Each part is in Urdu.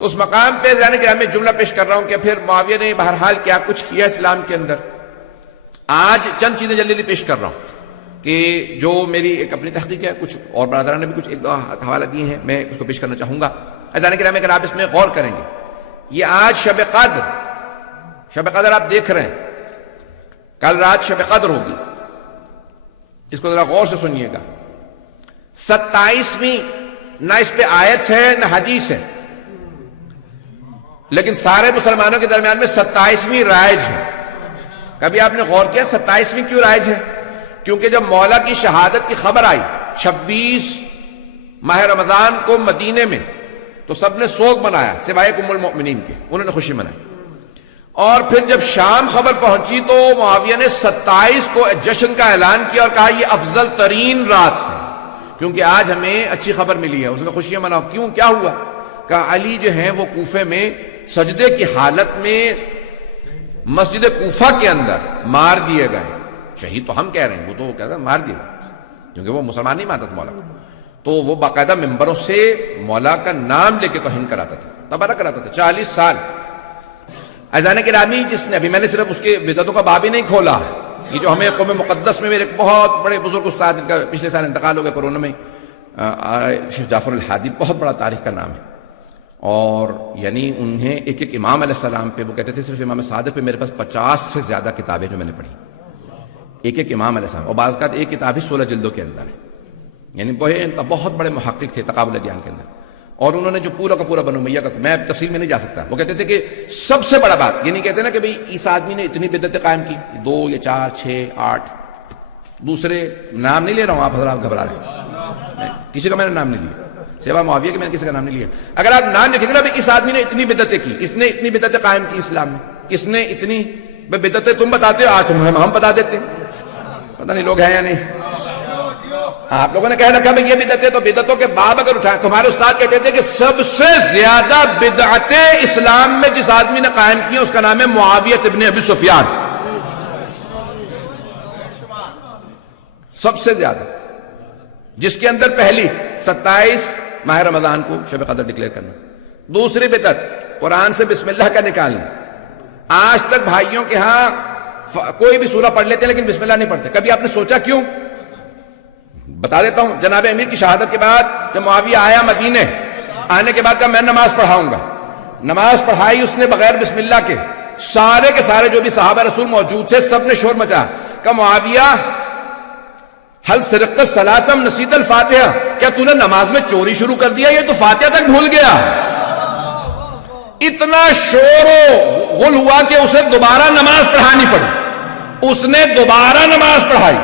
اس مقام پہ یعنی کہ میں جملہ پیش کر رہا ہوں کہ پھر معاویہ نے بہرحال کیا کچھ کیا اسلام کے اندر. آج چند چیزیں جلدی پیش کر رہا ہوں کہ جو میری ایک اپنی تحقیق ہے, کچھ اور برادران نے بھی کچھ ایک دو حوالہ دیے ہیں, میں اس کو پیش کرنا چاہوں گا. اذان کرام اگر آپ اس میں غور کریں گے, یہ آج شب قدر آپ دیکھ رہے ہیں, کل رات شب قدر ہوگی, اس کو ذرا غور سے سنیے گا. 27ویں نہ اس پہ آیت ہے نہ حدیث ہے, لیکن سارے مسلمانوں کے درمیان میں 27ویں رائج ہے. کبھی آپ نے غور کیا 27ویں کیوں رائج ہے؟ کیونکہ جب مولا کی شہادت کی خبر آئی 26 ماہ رمضان کو مدینے میں, تو سب نے سوگ منایا سوائے ام المؤمنین کے, انہوں نے خوشی منائی. اور پھر جب شام خبر پہنچی تو معاویہ نے 27 کو جشن کا اعلان کیا اور کہا یہ افضل ترین رات ہے کیونکہ آج ہمیں اچھی خبر ملی ہے. اس نے خوشیاں مناؤ. کیوں, کیا ہوا؟ کہا علی جو ہیں وہ کوفے میں سجدے کی حالت میں مسجد کوفہ کے اندر مار دیے گئے. شہید تو ہم کہہ رہے ہیں, وہ تو کہتا ہے مار دیا گئے کیونکہ وہ مسلمان نہیں مانتا تھا مولا کو. تو وہ باقاعدہ ممبروں سے مولا کا نام لے کے توہین کراتا تھا, تبرہ کراتا تھا 40 سال. اذان گرامی جس نے, ابھی میں نے صرف اس کے بدعتوں کا باب ہی نہیں کھولا, یہ جو ہمیں قوم مقدس میں میرے ایک بہت بڑے بزرگ استاد, ان کا پچھلے سال انتقال ہو گیا کورونا میں, شیخ جعفر الحادی, بہت بڑا تاریخ کا نام ہے. اور یعنی انہیں ایک ایک امام علیہ السلام پہ, وہ کہتے تھے صرف امام صادق پہ میرے پاس 50 سے زیادہ کتابیں جو میں نے پڑھی, ایک ایک امام علیہ السلام, اور بعض اوقات ایک کتاب ہی 16 جلدوں کے اندر ہے. یعنی بہت بڑے محقق تھے تقابل ادیان کے اندر. اور انہوں نے جو پورا کا پورا بنو امیہ کا, میں تفصیل میں نہیں جا سکتا, وہ کہتے تھے کہ سب سے بڑا بات یہ نہیں کہتے نا کہ بھئی اس آدمی نے اتنی بدعتیں قائم کی, 2 یا 4 6 8, دوسرے نام نہیں لے رہا ہوں, آپ حضرات گھبرا رہے ہیں, کسی کا میں نے نام نہیں لیا سوا معاویہ کے, میں نے کسی کا نام نہیں لیا. اگر آپ نام لکھیں گے نا اس آدمی نے اتنی بدعتیں کی, اس نے اتنی بدعتیں قائم کی اسلام میں, اس نے اتنی بدعتیں, تم بتاتے ہو آج ہم بتا دیتے ہیں, پتہ نہیں لوگ ہیں یا نہیں. آپ لوگوں نے کہہ رکھا بھئی یہ بدعتیں, تو بدعتوں کے باب اگر اٹھائیں, تمہارے استاد کہتے تھے کہ سب سے زیادہ بدعتیں اسلام میں جس آدمی نے قائم کی اس کا نام ہے معاویہ ابن ابی سفیان. سب سے زیادہ, جس کے اندر پہلی 27 ماہ رمضان کو شب قدر ڈکلیئر کرنا. دوسری بدعت قرآن سے بسم اللہ کا نکالنا. آج تک بھائیوں کے ہاں کوئی بھی سورہ پڑھ لیتے ہیں لیکن بسم اللہ نہیں پڑھتے. کبھی آپ نے سوچا کیوں؟ بتا دیتا ہوں. جناب امیر کی شہادت کے بعد جب معاویہ آیا مدینے, آنے کے بعد کہا میں نماز پڑھاؤں گا. نماز پڑھائی اس نے بغیر بسم اللہ کے. سارے کے سارے جو بھی صحابہ رسول موجود تھے سب نے شور مچا. کہا معاویہ حل سرقت الصلاۃ نسیت الفاتحہ, کیا تو نے نماز میں چوری شروع کر دیا, یہ تو فاتحہ تک بھول گیا. اتنا شور و غل ہوا کہ اسے دوبارہ نماز پڑھانی پڑی. اس نے دوبارہ نماز پڑھائی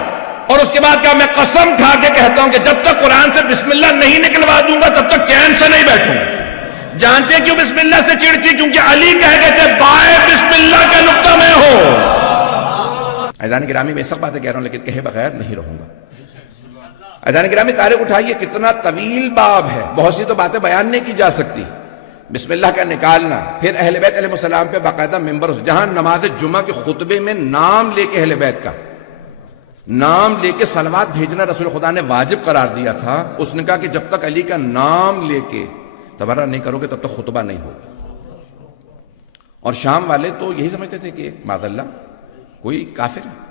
اور اس کے بعد کہا میں قسم کھا کے کہتا ہوں کہ جب تک قرآن سے بسم اللہ نہیں نکلوا دوں گا تب تک چین سے نہیں بیٹھوں گا. جانتے کیوں بسم اللہ سے چڑتی؟ کیونکہ علی کہہ گئے تھے بائے بسم اللہ کا نقطہ میں ہوں. اذان گرامی میں سب باتیں کہہ رہا ہوں لیکن کہے بغیر نہیں رہوں گا. اذان گرامی تاریخ اٹھائیے, کتنا طویل باب ہے, بہت سی تو باتیں بیان نہیں کی جا سکتی. بسم اللہ کا نکالنا, پھر اہل بیت علیہ السلام پہ باقاعدہ ممبر, جہاں نماز جمعہ کے خطبے میں نام لے کے اہل بیت کا نام لے کے صلوات بھیجنا رسول خدا نے واجب قرار دیا تھا. اس نے کہا کہ جب تک علی کا نام لے کے تبرہ نہیں کرو گے تب تک خطبہ نہیں ہوگا. اور شام والے تو یہی سمجھتے تھے کہ معاذ اللہ کوئی کافر ہے.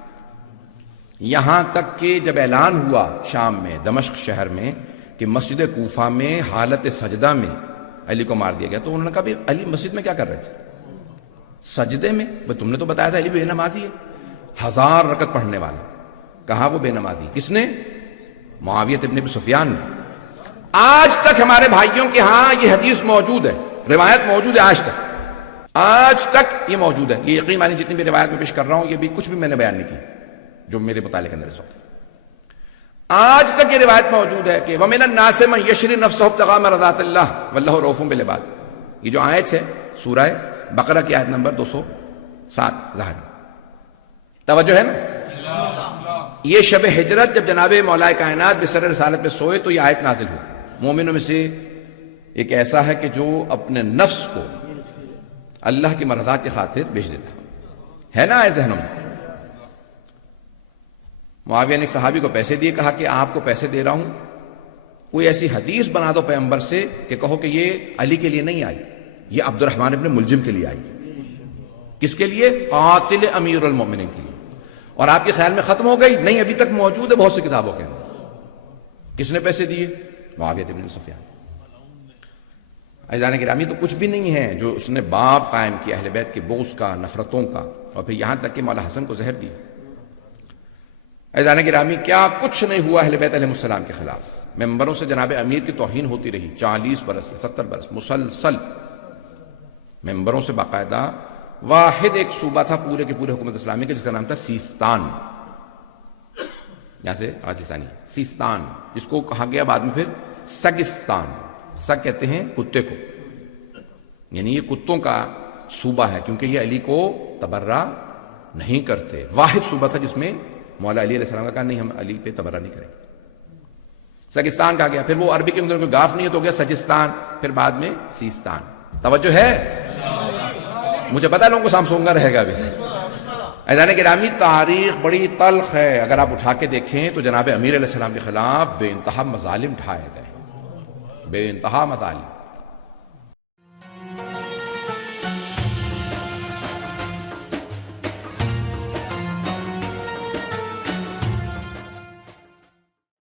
یہاں تک کہ جب اعلان ہوا شام میں, دمشق شہر میں, کہ مسجد کوفہ میں حالت سجدہ میں علی کو مار دیا گیا, تو انہوں نے کہا بھی علی مسجد میں کیا کر رہے تھے؟ سجدے میں. تم نے تو بتایا تھا علی بے نمازی ہے, 1000 رکعت پڑھنے والا. کہا وہ بے نمازی. کس نے؟ معاویہ ابن ابی سفیان نے. آج تک ہمارے بھائیوں کے ہاں یہ حدیث موجود ہے, روایت موجود ہے, آج تک یہ موجود ہے. یہ یقین مانی جتنی بھی روایت میں پیش کر رہا ہوں یہ بھی کچھ بھی میں نے بیان نہیں کی جو میرے مطالعے کے اندر اس وقت. آج تک یہ روایت موجود ہے کہ وَمِنَ النَّاسِ مَن يَشْرِي نَفْسَهُ ابْتِغَاءَ مَرْضَاتِ اللَّهِ وَاللَّهُ رَءُوفٌ بِالْعِبَادِ. یہ جو آیت ہے سورہ بقرہ کی آیت نمبر 207 ظاہر. توجہ ہے نا؟ یہ شب ہجرت جب جناب مولا کائنات بسر رسالت میں سوئے تو یہ آیت نازل ہوئی. مومنوں میں سے ایک ایسا ہے کہ جو اپنے نفس کو اللہ کی مرضات کی خاطر بیچ دیتا ہے نا آئے ذہنوں میں. معاویہ نے ایک صحابی کو پیسے دیے, کہا کہ آپ کو پیسے دے رہا ہوں, کوئی ایسی حدیث بنا دو پیغمبر سے کہ کہو کہ یہ علی کے لیے نہیں آئی, یہ عبد الرحمن ابن ملجم کے لیے آئی. کس کے لیے؟ قاتل امیر المومنین کے لیے. اور آپ کے خیال میں ختم ہو گئی؟ نہیں، ابھی تک موجود ہے بہت سی کتابوں کے اندر. کس نے پیسے دیے؟ معاویہ بن سفیان. عزیزان گرامی، تو کچھ بھی نہیں ہے جو اس نے باب قائم کیا اہل بیت کے بغض کا، نفرتوں کا، اور پھر یہاں تک کہ مولا حسن کو زہر دیا. عزیزان گرامی، کیا کچھ نہیں ہوا اہل بیت علیہ السلام کے خلاف. ممبروں سے جناب امیر کی توہین ہوتی رہی 40 برس 70 برس مسلسل. ممبروں سے باقاعدہ واحد ایک صوبہ تھا پورے کے پورے حکومت اسلامی کے، جس کا نام تھا سیستان. یہاں سے آسیستانی سیستان، جس کو کہا گیا بعد میں پھر سگستان. سگ کہتے ہیں کتے کو، یعنی یہ کتوں کا صوبہ ہے، کیونکہ یہ علی کو تبرہ نہیں کرتے. واحد صوبہ تھا جس میں مولا علی علیہ السلام کا کہا نہیں، ہم علی پہ تبرہ نہیں کریں. سگستان کہا گیا. پھر وہ عربی کے اندر کوئی گاف نہیں ہے تو ہو گیا سجستان، پھر بعد میں سیستان. توجہ ہے؟ مجھے پتا لوگوں کو سامسونگا رہے گا ابھی. عزیزان گرامی، تاریخ بڑی تلخ ہے. اگر آپ اٹھا کے دیکھیں تو جناب امیر علیہ السلام کے خلاف بے انتہا مظالم ڈھائے گئے، بے انتہا مظالم.